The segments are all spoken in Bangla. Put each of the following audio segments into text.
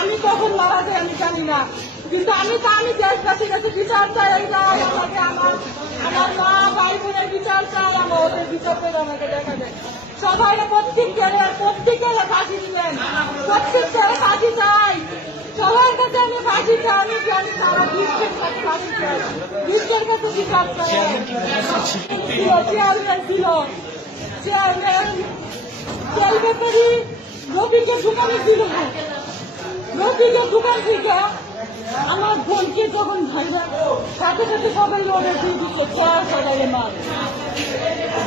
আমি কখন মারা যায় আমি জানি না, কিন্তু আমি দেশবাসীর কাছে বিচার চাই। আমাকে আমার মা ভাই বোনের বিচার চাই, আমার ওদের বিচার পেলে আমাকে দেখা যায়। সবাই প্রত্যেকের ফাঁসি দিলেন, প্রত্যেকের ফাঁসি চাই, সবার কাছে আমি ফাঁসি চাই। আমি জানি তারা বিশ্বের কাছে ফাঁসি চাই, বিশ্বের কাছে বিচার চাই। চেয়ারম্যান ছিল, চেয়ারম্যান রবিকে দোকানে ছিল, রবিকে দোকান থেকে আমার বোনকে যখন ভাইরা সাথে সাথে সবাই লড়ে দিয়ে দিচ্ছে, চার সবাই মার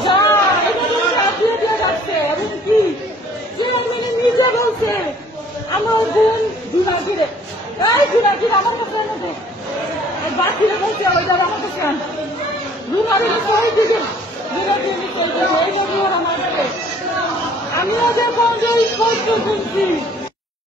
যা এটা দিয়ে দিয়ে যাচ্ছে। এবং কি চেয়ারম্যানে নিজে বলছে আমার বোন বিভাগীরে, এই বিভাগীর আমার কাছে মধ্যে বাকিরে বলছে ওইটা আমার কাছে আন রুমারি সই দিকে এই নদী ওরা মারছে। আমি ওদের বন্ধু স্পষ্ট শুনছি।